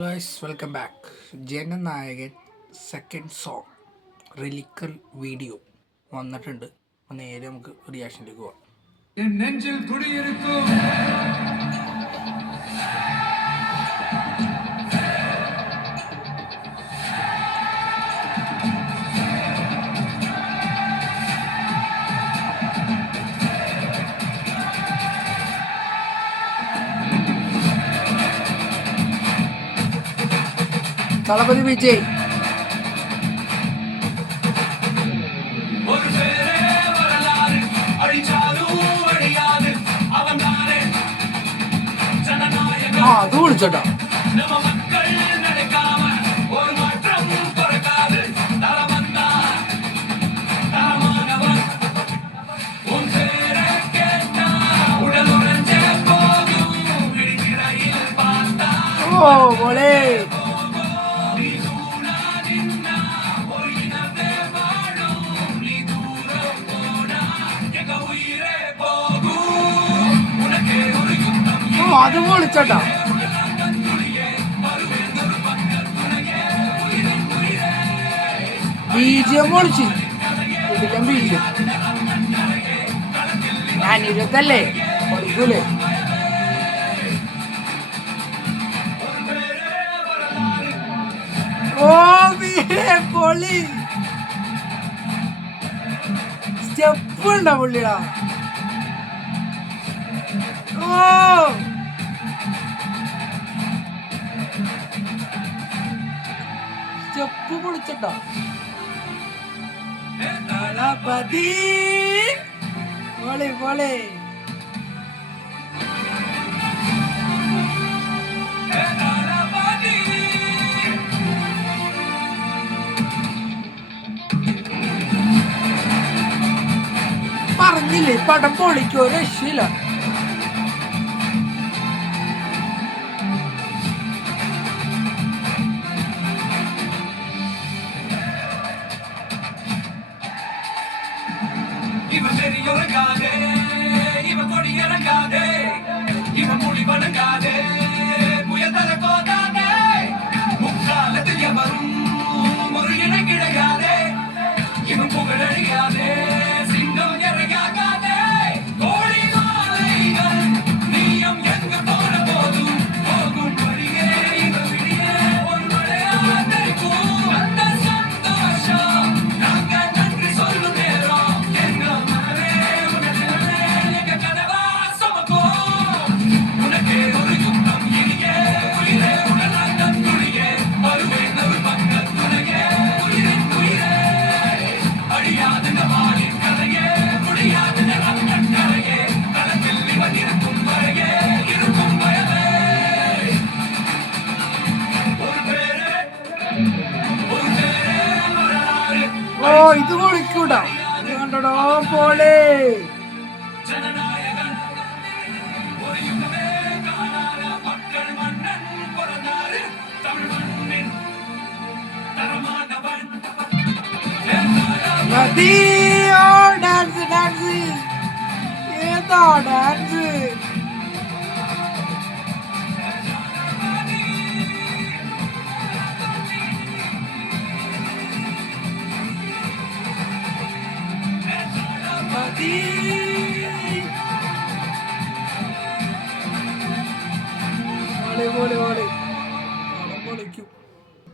Guys welcome back. Jananayagan second song lyrical video വന്നിട്ടുണ്ട്. നേരെ നമുക്ക് റിയാക്ഷനിലേക്ക് പോവാം. നെഞ്ചിൽ കുടിയിരിക്കും തളപതി വിജയ്. അത് വിളിച്ചോട്ടോ. ഓ മോളെ അത് വിളിച്ചോട്ടോ. ബീജിയം വിളിച്ചു കുടിക്കാൻ ബീജിയം ഞാനിരുത്തല്ലേ കൊടുക്കൂലേ. ഓ പൊളി സ്റ്റെപ്പ് ഉണ്ടോ പുള്ളിടാ. ഓ സ്റ്റെപ്പ് പൊളിച്ചിട്ടോ. തളപതി പൊളി പൊളി. പറഞ്ഞില്ലേ പടം പൊളിക്കോ, രക്ഷയില്ല. இவன் பெரியோரங்காதே, இவன் கொடியரங்காதே, இவன் மொழி வணங்காதே, புயதர கோதாதே, முக்காலத்தில் எவரும் ஒரு இணை கிடையாதே, இவன் புகழறியாதே, சிங்கம் இறையாகாதே, கோழி மாலைகள் நீயம் எங்க போன போதும் போகும் வழியே இவன் விடியே ஒரு மழையாதரிக்கும் அந்த சந்தோஷம் நாங்க நன்றி சொல்லும் நேரம். ഓ ഇത് വിളിക്കൂടാ. ഇത് കണ്ടോ പോലെ. ഡാൻസ് ഡാൻസ് ഏതാ ഡാൻസ്.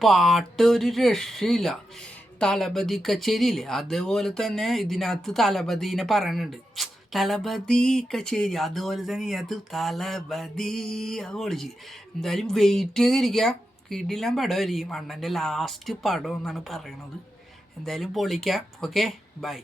പാട്ട് ഒരു രക്ഷയില്ല. തലപതി കച്ചേരിയില്ലേ അതുപോലെ തന്നെ ഇതിനകത്ത് തലപതിനെ പറയുന്നുണ്ട്. തലപതി കച്ചേരി അതുപോലെ തന്നെ ഇതിനകത്ത് തലപതി അത് പൊളിച്ച്. എന്തായാലും വെയിറ്റ് ചെയ്തിരിക്കുക. കിടിലൻ പടമായിരിക്കും. അണ്ണൻ്റെ ലാസ്റ്റ് പടം എന്നാണ് പറയണത്. എന്തായാലും പൊളിക്കാം. Okay by.